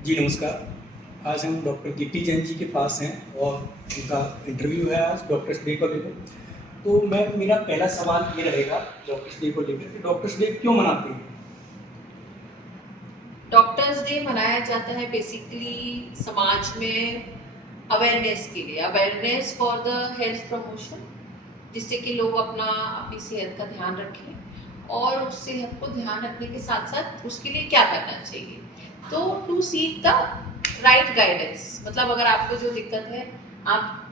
जी नमस्कार। आज हम डॉक्टर कीर्ति जैन जी के पास हैं और उनका इंटरव्यू है आज डॉक्टर्स डे को लेकर। तो मेरा पहला सवाल ये रहेगा डॉक्टर्स डे को लेकर कि डॉक्टर्स डे क्यों मनाते हैं? डॉक्टर्स डे मनाया जाता है बेसिकली समाज में अवेयरनेस के लिए, awareness for the health promotion, जिससे कि लोग अपनी सेहत का ध्यान रखें और उस सेहत को ध्यान रखने के साथ साथ उसके लिए क्या करना चाहिए। तो to seek the right guidance, मतलब अगर आपको जो दिक्कत है आप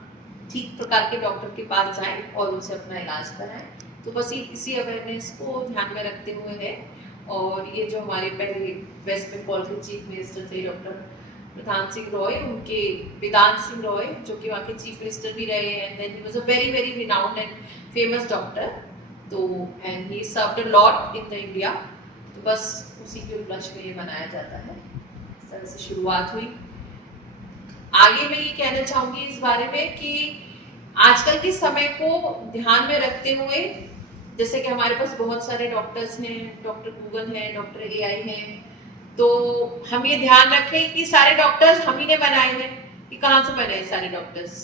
ठीक प्रकार के डॉक्टर के पास जाएं और उनसे अपना इलाज कराएं। तो बस इसी अवेयरनेस को ध्यान में रखते हुए है। और ये जो हमारे पहले वेस्ट बंगाल के चीफ मिनिस्टर थे डॉक्टर प्रधान सिंह रॉय, उनके वेदांत सिंह रॉय, जो कि वहाँ के चीफ मिनिस्टर भी रहे हैं, then he was a very very renowned and famous doctor. तो and he served a lot in the India. तो बस उसी के उपलक्ष्य में ये मनाया जाता है। इस तरह से शुरुआत हुई। आगे मैं ये कहना चाहूंगी इस बारे में कि आजकल के समय को ध्यान में रखते हुए, जैसे कि हमारे पास बहुत सारे डॉक्टर्स हैं, डॉक्टर गूगल हैं, डॉक्टर एआई हैं, तो हम ये ध्यान रखें कि सारे डॉक्टर्स हम ही ने बनाए हैं कि कहाँ से बने सारे डॉक्टर्स।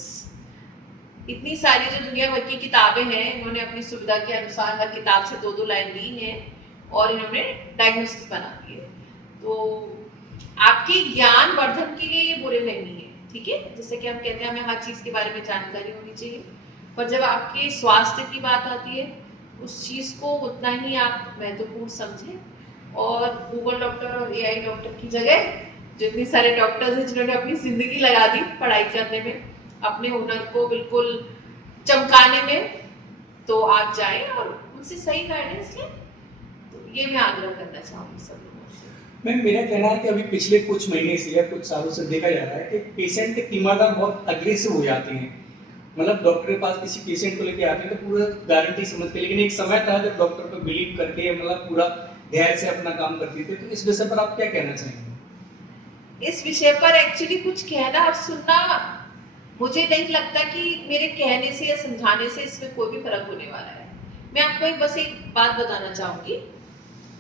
इतनी सारी जो दुनिया भर की किताबें हैं, इन्होंने अपनी सुविधा के अनुसार हर किताब से दो दो लाइन ली हैं और इन्होंने डायग्नोसिस बना दिए। तो आपके ज्ञान वर्धन के लिए ये बुरे नहीं है, ठीक है। जैसे कि हम कहते हैं हमें हर चीज के बारे में जानकारी होनी चाहिए, पर जब आपके स्वास्थ्य की बात आती है उस चीज को उतना ही आप महत्वपूर्ण समझें। और गूगल डॉक्टर और एआई डॉक्टर की जगह जितने सारे डॉक्टर्स हैं जिन्होंने अपनी जिंदगी लगा दी पढ़ाई करने में, अपने हुनर को बिल्कुल चमकाने में, तो आप जाएं और उनसे सही गाइडेंस लें। तो ये मैं आग्रह करना चाहूंगी सब लोगों से। मैम मेरा कहना है कि अभी पिछले कुछ महीने से या कुछ सालों से देखा जा रहा है कि पेशेंट तीमारदार बहुत अग्रेसिव हो जाते हैं। मतलब डॉक्टर के पास किसी पेशेंट को लेके आते हैं तो पूरा गारंटी समझ के, लेकिन एक समय था जब डॉक्टर पर बिलीव करके मतलब पूरा धैर्य से अपना काम करते थे। तो इस विषय पर आप क्या कहना चाहेंगे? इस विषय पर एक्चुअली कुछ कहना और सुनना, मुझे नहीं लगता कि मेरे कहने से या समझाने से इसमें कोई भी फर्क होने वाला है। मैं आपको बस एक बात बताना चाहूंगी।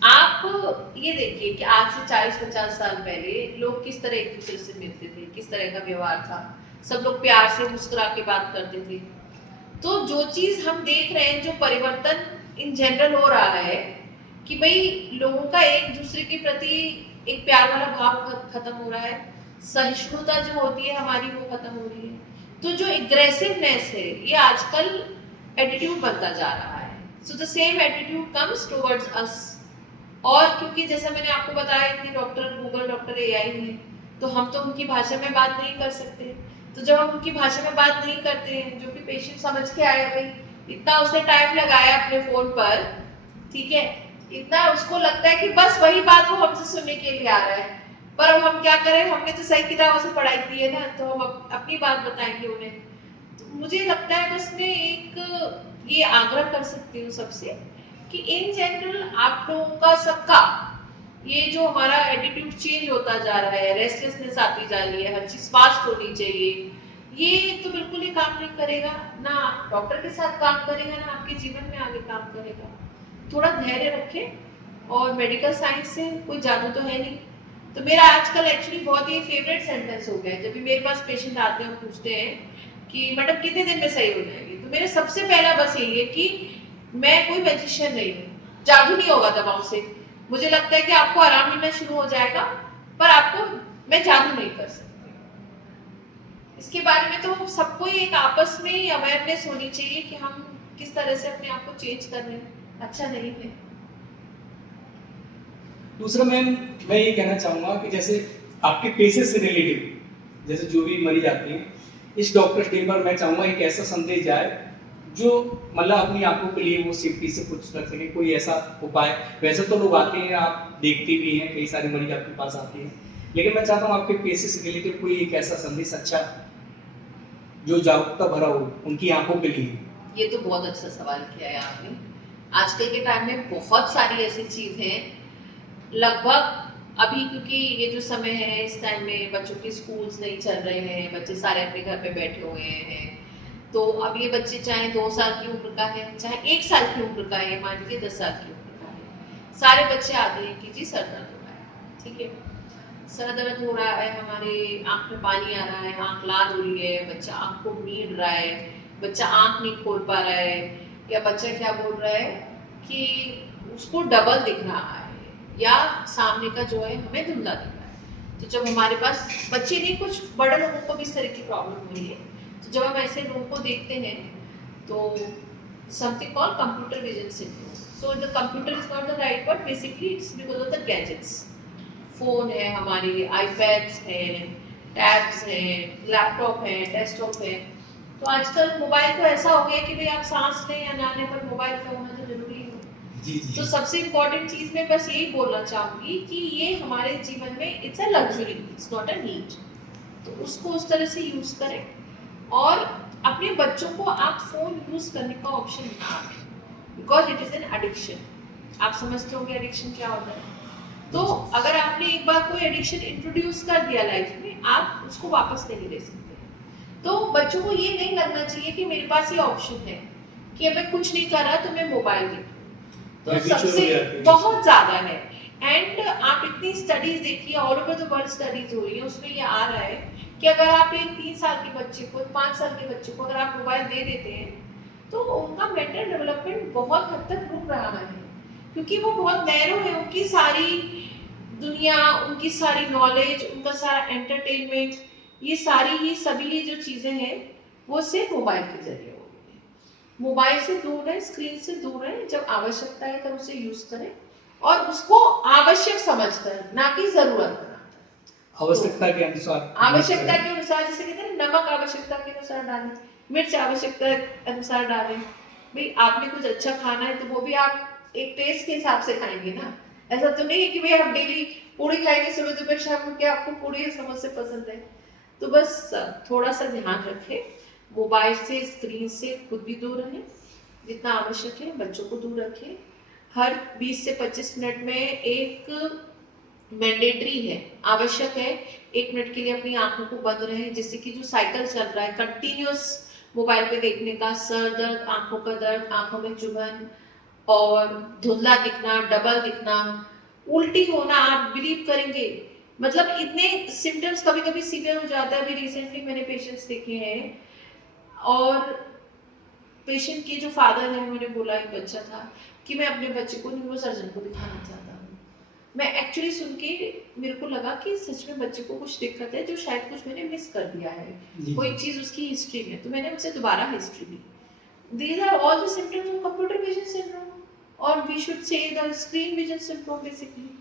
आप ये देखिए कि आज से 40-50 साल पहले लोग किस तरह एक दूसरे से मिलते थे, किस तरह का व्यवहार था। सब लोग प्यार से मुस्कुरा के बात करते थे। तो जो चीज हम देख रहे हैं, जो परिवर्तन इन जनरल हो रहा है कि भाई लोगों का एक दूसरे के प्रति एक प्यार वाला भाव खत्म हो रहा है, सहिष्णुता जो होती है हमारी वो खत्म हो रही है। तो जो एग्रेसिवनेस है ये आजकल एटीट्यूड बनता जा रहा है। So the same attitude comes towards अस। और क्योंकि जैसा मैंने आपको बताया इतने डॉक्टर गूगल डॉक्टर एआई हैं, तो हम तो उनकी भाषा में बात नहीं कर सकते। तो जब हम उनकी भाषा में बात नहीं करते हैं, जो कि पेशेंट समझ के आए, भाई इतना उसने टाइम लगाया अपने फोन पर, ठीक है, इतना उसको लगता है कि बस वही बात वो हमसे सुनने के लिए आ रहा है। पर अब हम क्या करें, हमने तो सही किताबों से पढ़ाई की है ना, तो हम अपनी बात बताएंगे उन्हें। तो मुझे लगता है बस मैं एक ये आग्रह कर सकती हूँ सबसे कि इन जनरल आप लोगों का सबका ये जो हमारा एटीट्यूड चेंज होता जा रहा है, रेस्टलेसनेस आती जा रही है, हर चीज फास्ट होनी चाहिए, ये तो बिल्कुल ही काम नहीं करेगा। ना डॉक्टर के साथ काम करेगा, ना आपके जीवन में आगे काम करेगा। थोड़ा धैर्य रखें। और मेडिकल साइंस से कोई जादू तो है नहीं। तो मेरा आजकल एक्चुअली बहुत ही फेवरेट सेंटेंस हो गया है, जब भी मेरे पास पेशेंट आते हैं पूछते हैं कि मैडम कितने दिन में सही हो जाएगी, तो मेरे सबसे पहला बस यही है कि मैं कोई मैजिशियन नहीं हूँ, जादू नहीं होगा दवाओं से। मुझे लगता है कि आपको आराम मिलना शुरू हो जाएगा, पर आपको मैं जादू नहीं कर सकती। इसके बारे में तो सबको ही एक आपस में ही अवेयरनेस होनी चाहिए कि हम किस तरह से अपने आप को चेंज कर रहे हैं, अच्छा नहीं है। दूसरा मैम मैं ये कहना चाहूँगा कि जैसे आपके पेशे से रिलेटेड जैसे जो भी मरीज आते हैं, इस डॉक्टर्स डे पर मैं चाहूँगा एक ऐसा संदेश जाए जो मतलब अपनी आंखों के लिए वो सेफ्टी से कुछ कर सके, कोई ऐसा उपाय। वैसे तो लोग आते हैं, आप देखते भी हैं, कई सारे मरीज आपके पास आते हैं, लेकिन मैं चाहता हूँ आपके पेशे से रिलेटेड कोई एक ऐसा संदेश अच्छा जो जागरूकता भरा हो उनकी आंखों के लिए। ये तो बहुत अच्छा सवाल किया है आपने। आजकल के टाइम में बहुत सारी ऐसी चीज हैं, लगभग अभी क्योंकि ये जो समय है इस टाइम में बच्चों के स्कूल्स नहीं चल रहे हैं, बच्चे सारे अपने घर पे बैठे हुए हैं। तो अब ये बच्चे चाहे 2 साल की उम्र का है, चाहे 1 साल की उम्र का है, मान लीजिए 10 साल की उम्र का है, सारे बच्चे आते हैं कि जी सर दर्द हो रहा है, ठीक है। सर दर्द हो रहा है, हमारे आंख में पानी आ रहा है, आंख लाल हो रही है, बच्चा आंख को मीड़ रहा है, बच्चा आंख नहीं खोल पा रहा है, या बच्चा क्या बोल रहा है कि उसको डबल दिख रहा है, या सामने का जो है हमें धुंधला दिख रहा है। तो जब हमारे पास बच्चे नहीं, कुछ बड़े लोगों को भी इस तरह की प्रॉब्लम हुई है, तो जब हम ऐसे लोगों को देखते हैं तो something called computer vision syndrome. So the computer is not the right word. Basically, it's because of the gadgets. Phone है हमारे, आईपैड्स हैं, टैब्स हैं, लैपटॉप है, डेस्कटॉप है। तो आजकल मोबाइल तो ऐसा हो गया कि भाई आप सांस लें या ना लें, पर मोबाइल का होना तो जरूरी है। जी जी। तो सबसे इम्पोर्टेंट चीज मैं बस यही बोलना चाहूंगी कि ये हमारे जीवन में it's a luxury, it's not a need. तो उसको उस तरह से यूज करें, और अपने बच्चों को आप फोन यूज करने का ऑप्शन ना दें, because it is an addiction. आप समझते होंगे एडिक्शन क्या होता है। तो अगर आपने एक बार कोई एडिक्शन इंट्रोड्यूस कर दिया लाइफ में, आप उसको वापस नहीं ले सकते। तो बच्चों को ये नहीं लगना चाहिए कि मेरे पास ये ऑप्शन है कि मैं कुछ नहीं कर रहा तो मैं मोबाइल देखूं। तो सबसे बहुत ज्यादा है। एंड आप इतनी स्टडीज देखिए, all over the world studies हो रही है, उसमें ये आ रहा है कि अगर आप एक 3 साल के बच्चे को, 5 साल के बच्चे को अगर आप मोबाइल दे देते हैं, तो उनका मेंटल डेवलपमेंट बहुत हद तक रुक रहा है, क्योंकि वो बहुत नैरो है। उनकी सारी दुनिया, उनकी सारी नॉलेज, उनका सारा एंटरटेनमेंट, ये सारी ही सभी ये जो चीजें हैं वो सिर्फ मोबाइल के जरिए हो गई है। मोबाइल से दूर रहें, स्क्रीन से दूर रहें। जब आवश्यकता है तब उसे यूज करें, और उसको आवश्यक समझकर, ना कि जरूरत बनाकर। आवश्यकता के अनुसार, आवश्यकता के अनुसार, जैसे कहते हैं नमक आवश्यकता के अनुसार डालें, मिर्च आवश्यकता के अनुसार डालें। भाई आपने कुछ अच्छा खाना है तो वो भी आप एक टेस्ट के हिसाब से खाएंगे ना। ऐसा तो नहीं है कि भाई आप डेली पूड़ी खाएंगे सुबह दोपहर शाम को, क्या आपको पूड़ी या समोसे पसंद है। तो बस थोड़ा सा ध्यान रखें, मोबाइल से, स्क्रीन से खुद भी दूर रहें, जितना आवश्यक है बच्चों को दूर रखें। हर 20 से 25 मिनट में एक मैंडेटरी है, आवश्यक है, 1 मिनट के लिए अपनी आंखों को बंद रहे, जिससे कि जो साइकिल चल रहा है कंटिन्यूअस मोबाइल पे देखने का, सर दर्द, आंखों का दर्द, आंखों में चुभन और धुंधला दिखना, डबल दिखना, उल्टी होना, आप बिलीव करेंगे, मतलब इतने सिम्टम्स कभी कभी सीवियर हो जाता है। अभी रिसेंटली मैंने पेशेंट्स देखे हैं, और पेशेंट के जो फादर है, उन्होंने बोला, एक बच्चा था कि मैं अपने बच्चे को न्यूरो सर्जन को दिखाना चाहता हूँ। मैं एक्चुअली सुन के मेरे को लगा कि सच में बच्चे को कुछ दिक्कत है, जो शायद कुछ मैंने मिस कर दिया है, कोई चीज उसकी हिस्ट्री में। तो मैंने उनसे दोबारा हिस्ट्री ली। These are all the symptoms of computer vision syndrome, और we should say the screen vision syndrome basically।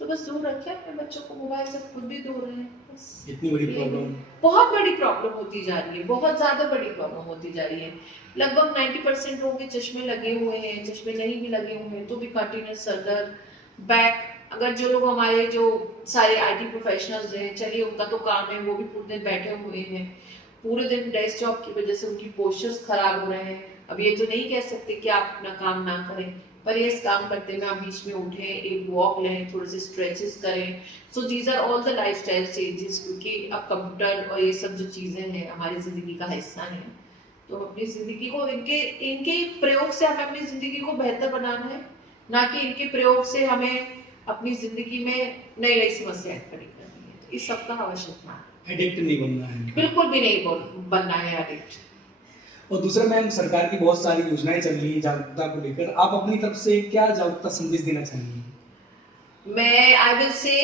तो बस दूर रखें अपने बच्चों को मोबाइल से, खुद भी दूर रहें। बस इतनी बड़ी प्रॉब्लम, बहुत बड़ी प्रॉब्लम होती जा रही है, बहुत ज्यादा बड़ी प्रॉब्लम होती जा रही है। लगभग 90% लोगों के चश्मे लगे हुए हैं, चश्मे नहीं भी लगे हुए हैं तो भी कंटिन्यूस सर दर्द, बैक। अगर जो लोग हमारे जो सारे आईटी प्रोफेशनल्स हैं, चलिए उनका तो काम है, वो भी पूरे दिन बैठे हुए हैं, पूरे दिन डेस्क जॉब की वजह से उनकी पोस्चर्स खराब हो रहे हैं। अब ये तो नहीं कह सकते कि आप अपना काम ना करें, पर ये काम करते हुए आप बीच में उठें, एक वॉक लें, थोड़े से स्ट्रेचेस करें। So these are all the lifestyle changes, क्योंकि अब कंप्यूटर और ये सब जो चीज़ें हैं हमारी ज़िंदगी का हिस्सा हैं। तो अपनी ज़िंदगी को, इनके प्रयोग से हमें अपनी ज़िंदगी को बेहतर बनाना है, ना कि इनके प्रयोग से हमें अपनी ज़िंदगी में नई नई समस्याएं खड़ी करनी है। तो इस सब का आवश्यक ना, एडिक्ट नहीं बनना है, बिल्कुल भी नहीं बनना है एडिक्ट। और दूसरा मैम, सरकार की बहुत सारी योजनाएं चल रही है जागरूकता को लेकर, आप अपनी तरफ से क्या जागरूकता संदेश देना चाहेंगे? मैं आई विल से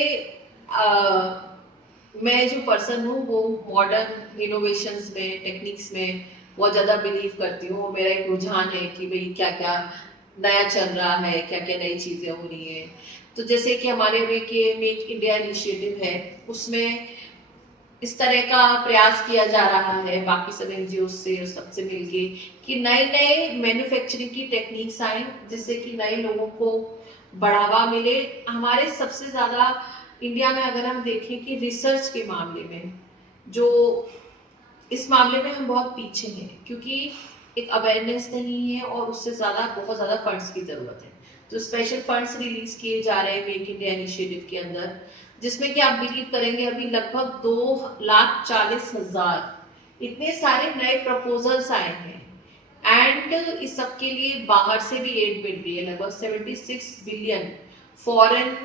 मैं जो पर्सन हूँ वो मॉडर्न इनोवेशंस में, टेक्निक्स में बहुत ज़्यादा बिलीव करती हूँ। मेरा एक रुझान है कि भाई क्या क्या नया चल रहा है, क्या क्या नई चीज़ें हो रही हैं। तो जैसे कि हमारे मेक इंडिया इनिशिएटिव है, उसमें इस तरह का प्रयास किया जा रहा है बाकी सब एनजीओ से और सबसे मिलके कि नए नए मैन्युफैक्चरिंग की टेक्निक्स आए, जिससे कि नए लोगों को बढ़ावा मिले। हमारे सबसे ज़्यादा इंडिया में अगर हम देखें कि रिसर्च के मामले में, जो इस मामले में हम बहुत पीछे हैं, क्योंकि एक अवेयरनेस नहीं है और उससे ज़्यादा बहुत ज़्यादा फंड्स की ज़रूरत है। तो स्पेशल फंड्स रिलीज किए जा रहे हैं मेक इंडिया इनिशिएटिव के अंदर, जिसमें कि आप बिलीव करेंगे अभी लगभग 2,40,000 इतने सारे नए प्रपोजल्स आए हैं। एंड इस सब के लिए बाहर से भी एड मिल रही है, लगभग 76 बिलियन फॉरेन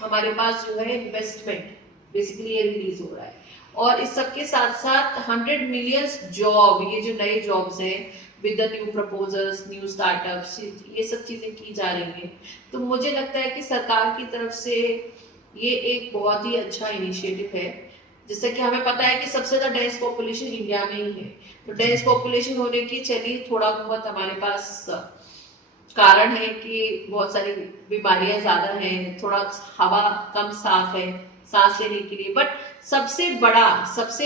हमारे पास जो है इन्वेस्टमेंट बेसिकली ये रिलीज हो रहा है। और इस सब के साथ साथ 100 मिलियंस जॉब, ये जो नए जॉब्स हैं with the new proposals, new startups, ये सब चीजें की जा रही हैं। तो मुझे लगता है कि सरकार की तरफ से ये एक बहुत ही अच्छा इनिशिएटिव है। जैसे कि हमें पता है कि सबसे ज्यादा डेंस पॉपुलेशन इंडिया में ही है, तो डेंस पॉपुलेशन होने की चलिए थोड़ा बहुत हमारे पास कारण है कि बहुत सारी बीमारियां ज्यादा हैं, थोड़ा हवा कम साफ है सांस लेने के लिए, बट सबसे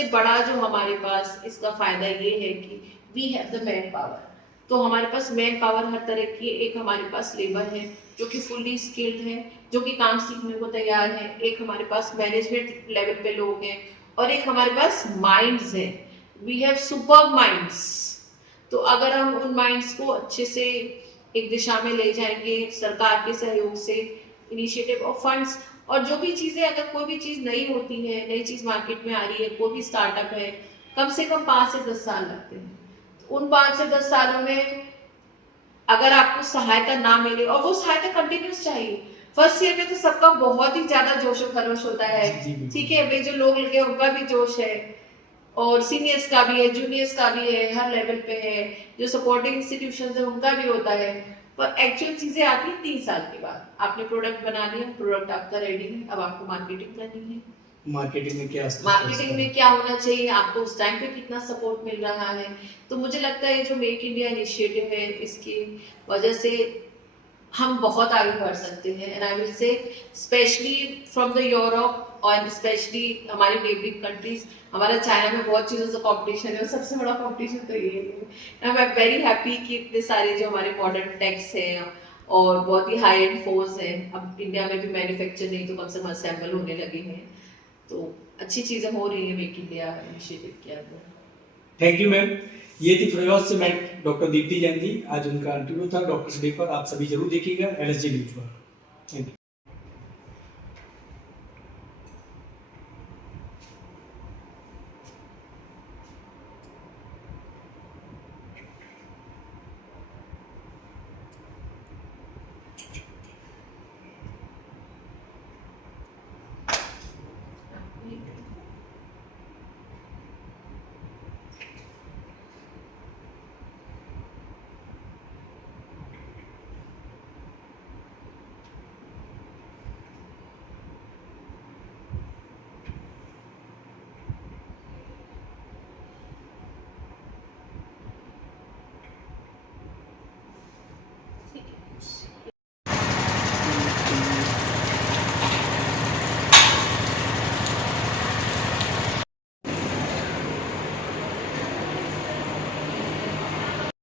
बड़ा जो हमारे पास इसका फायदा ये है कि we have the man power. तो हमारे पास मैन पावर हर तरह की, एक हमारे पास लेबर है जो कि फुल्ली स्किल्ड है, जो कि काम सीखने को तैयार है, एक हमारे पास मैनेजमेंट लेवल पे लोग हैं, और एक हमारे पास माइंड्स है। We have super minds. तो अगर हम उन माइंड्स को अच्छे से एक दिशा में ले जाएंगे सरकार के सहयोग से, इनिशिएटिव और फंड्स, और जो भी चीजें, अगर कोई भी चीज नई होती है, नई चीज मार्केट में आ रही है, कोई भी स्टार्टअप है, कम से कम 5 से 10 साल लगते हैं। तो उन 5 से 10 सालों में अगर आपको सहायता ना मिले, और वो सहायता कंटिन्यूस चाहिए, फर्स्ट ईयर में तो सबका बहुत ही ज्यादा जोशो खरोश होता है, ठीक है, वे जो लोग लगे उनका भी जोश है, और सीनियर्स का भी है, जूनियर्स का भी है, हर लेवल पे है, जो सपोर्टिंग इंस्टीट्यूशन है उनका भी होता है। पर एक्चुअल चीजें आती हैं 3 साल के बाद। आपने प्रोडक्ट बना लिया, प्रोडक्ट आपका रेडी है, अब आपको मार्केटिंग करनी है। मार्केटिंग में क्या मार्केटिंग में क्या होना चाहिए, आपको उस टाइम पे कितना सपोर्ट मिल रहा है। तो मुझे लगता है जो मेक इंडिया इनिशिएटिव है, इसकी वजह से हम बहुत आगे बढ़ सकते हैं। And I will say specially from the Europe, और स्पेशली हमारी नेबरिंग कंट्रीज, हमारा चाइना में बहुत चीज़ों से कंपटीशन है, और सबसे बड़ा कंपटीशन तो ये है। आई एम वेरी हैप्पी कि इतने सारे जो हमारे मॉडर्न टेक्स हैं और बहुत ही हाई एंड फोर्स हैं, अब इंडिया में भी मैन्युफैक्चर नहीं तो कम से कम असेंबल होने लगे हैं। तो अच्छी चीज़ें हो रही है मेक इंडिया इनिशिएटिव के अंदर। Thank you ma'am. ये थी फ्लोरिस से मैं डॉक्टर दीप्ति जैन जी। आज उनका इंटरव्यू था डॉक्टर्स डे पर। आप सभी जरूर देखिएगा LSG न्यूज पर। Thank you.